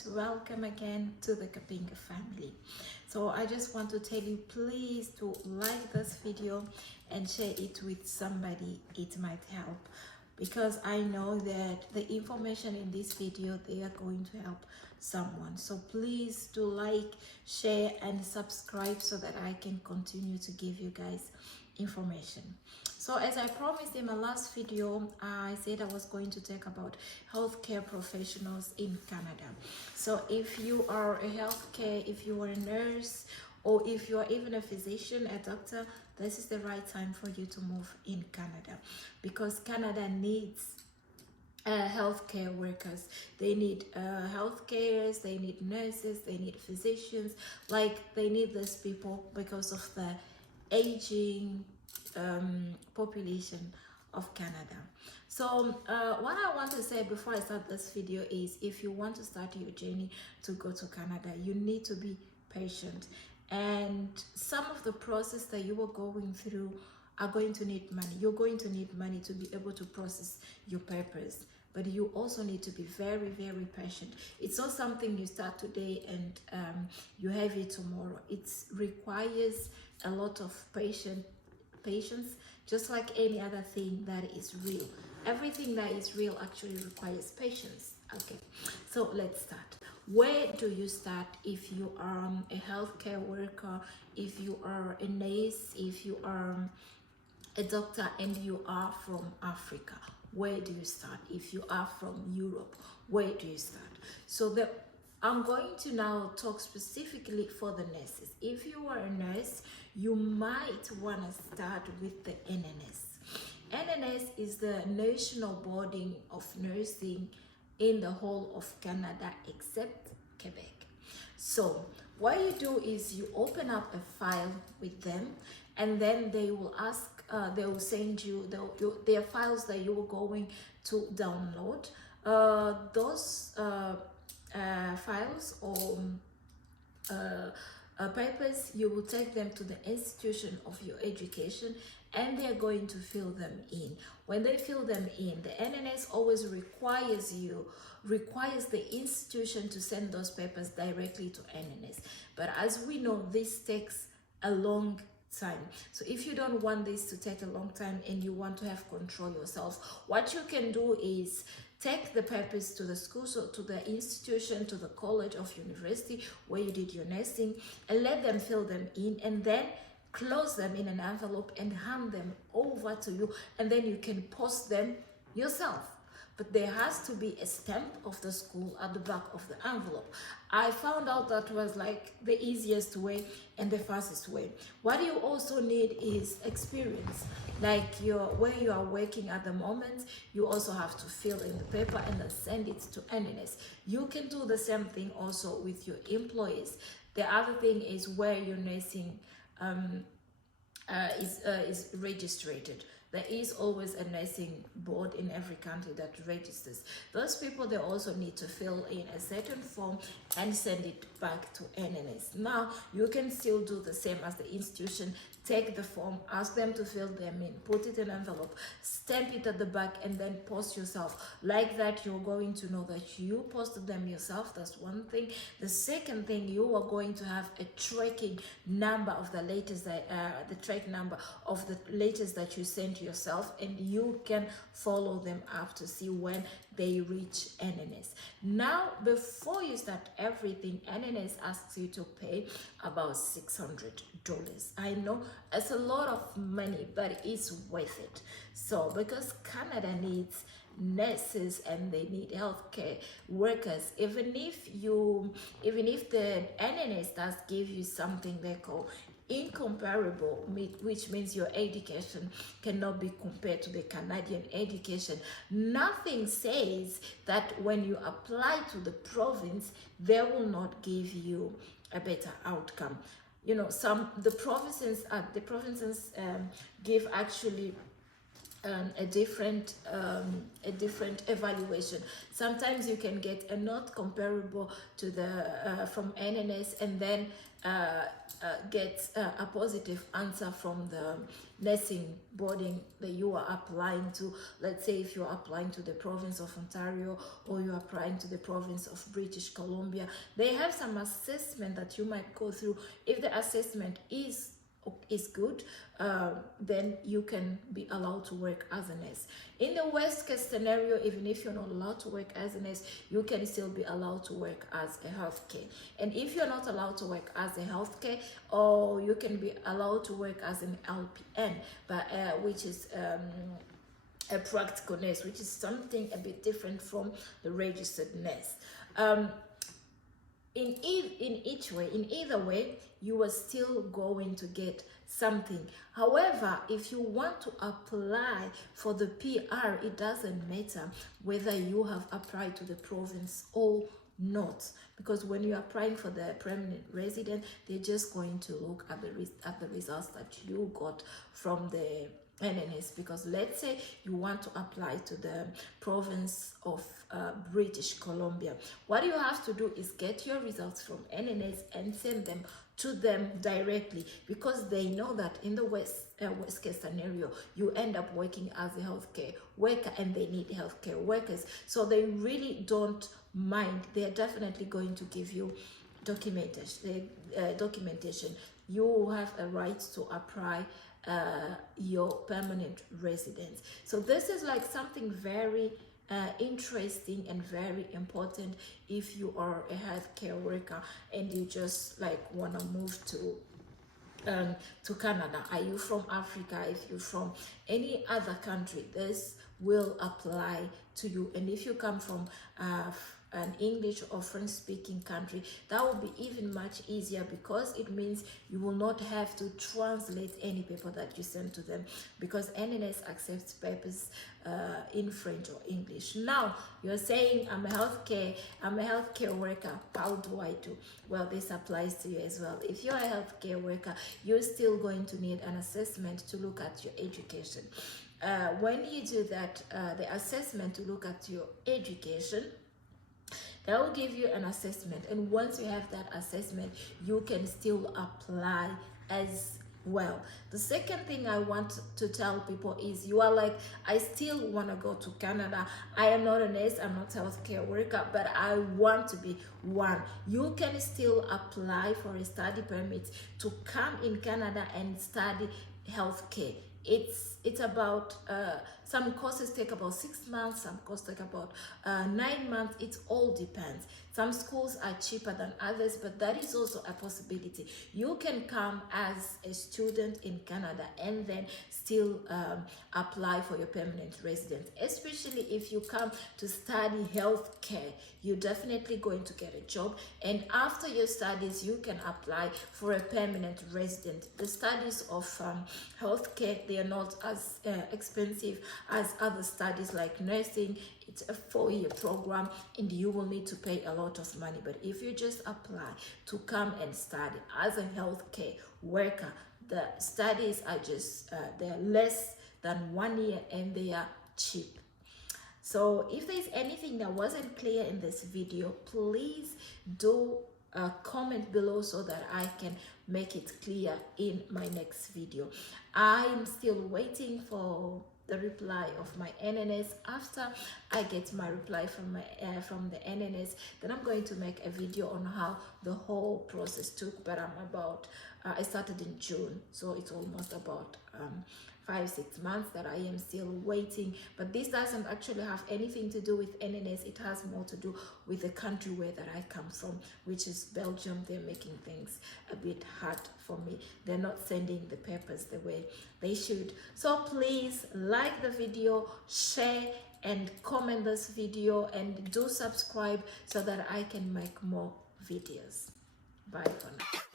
guys, welcome again to the Kapinga family. So I just want to tell you, please to like this video and share it with somebody. It might help, because I know that the information in this video, they are going to help someone. So please do like, share and subscribe so that I can continue to give you guys information. So as I promised in my last video, I said I was going to talk about healthcare professionals in Canada. So if you are a healthcare, if you are a nurse, or if you are even a physician, a doctor, this is the right time for you to move in Canada, because Canada needs healthcare workers. They need healthcares, they need nurses, they need physicians. Like, they need these people because of the aging population of Canada. So what I want to say before I start this video is, if you want to start your journey to go to Canada, you need to be patient, and some of the process that you are going through are going to need money. You're going to need money to be able to process your papers, but you also need to be very, very patient. It's not something you start today and you have it tomorrow. It requires a lot of patience, just like any other thing that is real. Everything that is real actually requires patience. Okay, so let's start. Where do you start if you are a healthcare worker, if you are a nurse, if you are a doctor and you are from Africa? Where do you start? If you are from Europe, where do you start? So I'm going to now talk specifically for the nurses. If you are a nurse, you might want to start with the NNS. NNS is the National Boarding of Nursing in the whole of Canada except Quebec. So what you do is you open up a file with them, and then they will ask, they will send you their files that you are going to download. Those files or papers, you will take them to the institution of your education, and they're going to fill them in. When they fill them in, the NNS always requires the institution to send those papers directly to NNS. But as we know, this takes a long time. So if you don't want this to take a long time and you want to have control yourself, what you can do is take the papers to the school, so to the institution, to the college of university where you did your nursing, and let them fill them in, and then close them in an envelope and hand them over to you, and then you can post them yourself. But there has to be a stamp of the school at the back of the envelope. I found out that was like the easiest way and the fastest way. What you also need is experience. Like where you are working at the moment, you also have to fill in the paper and then send it to NNS. You can do the same thing also with your employees. The other thing is where your nursing is registered. There is always a nursing board in every country that registers. Those people, they also need to fill in a certain form and send it back to NNS. Now, you can still do the same as the institution. Take the form, ask them to fill them in, put it in an envelope, stamp it at the back, and then post yourself. Like that, you're going to know that you posted them yourself. That's one thing. The second thing, you are going to have a tracking number of the latest, the track number of the latest that you sent yourself, and you can follow them up to see when they reach NNS. Now, before you start everything, NNS asks you to pay about $600. I know it's a lot of money, but it's worth it. So because Canada needs nurses and they need healthcare workers, even if the NNS does give you something they call incomparable, which means your education cannot be compared to the Canadian education. Nothing says that when you apply to the province, they will not give you a better outcome. You know, the provinces give actually a different evaluation. Sometimes you can get a not comparable to the from NNS, and then get a positive answer from the nursing boarding that you are applying to. Let's say if you're applying to the province of Ontario, or you're applying to the province of British Columbia, they have some assessment that you might go through. If the assessment is good, then you can be allowed to work as a nurse. In the worst case scenario, even if you're not allowed to work as a nurse, you can still be allowed to work as a healthcare. And if you're not allowed to work as a healthcare, or you can be allowed to work as an LPN, but which is a practical nurse, which is something a bit different from the registered nurse. In either way, you are still going to get something. However, if you want to apply for the PR, it doesn't matter whether you have applied to the province or not, because when you're applying for the permanent resident, they're just going to look at the results that you got from the NNS. Because let's say you want to apply to the province of British Columbia, what you have to do is get your results from NNS and send them to them directly, because they know that in the worst case scenario, you end up working as a healthcare worker, and they need healthcare workers, so they really don't mind. They're definitely going to give you documentation. You have a right to apply your permanent residence. So this is like something very interesting and very important if you are a healthcare worker and you just like want to move to Canada. Are you from Africa? If you're from any other country, this will apply to you. And if you come from an English or French speaking country, that will be even much easier, because it means you will not have to translate any paper that you send to them, because NNS accepts papers in French or English. Now you're saying I'm a healthcare worker, how do I do? Well, this applies to you as well. If you're a healthcare worker, you're still going to need an assessment to look at your education. When you do that, the assessment to look at your education, that will give you an assessment, and once you have that assessment, you can still apply as well. The second thing I want to tell people is, you are like, I still want to go to Canada. I am not a nurse, I'm not a healthcare worker, but I want to be one. You can still apply for a study permit to come in Canada and study healthcare. It's about some courses take about 6 months, some courses take about 9 months. It all depends. Some schools are cheaper than others, but that is also a possibility. You can come as a student in Canada and then still apply for your permanent residence. Especially if you come to study healthcare, you're definitely going to get a job, and after your studies you can apply for a permanent resident. The studies of healthcare, they are not as expensive as other studies like nursing. It's a 4-year program and you will need to pay a lot of money. But if you just apply to come and study as a healthcare worker, the studies are just they're less than 1 year and they are cheap. So if there's anything that wasn't clear in this video, please do comment below so that I can make it clear in my next video. I'm still waiting for the reply of my NNS. After I get my reply from the NNS, then I'm going to make a video on how the whole process took. But I started in June, so it's almost about 5-6 months that I am still waiting. But this doesn't actually have anything to do with NNS. It has more to do with the country where that I come from, which is Belgium. They're making things a bit hard for me. They're not sending the papers the way they should. So please like the video, share and comment this video, and do subscribe so that I can make more videos. Bye for now.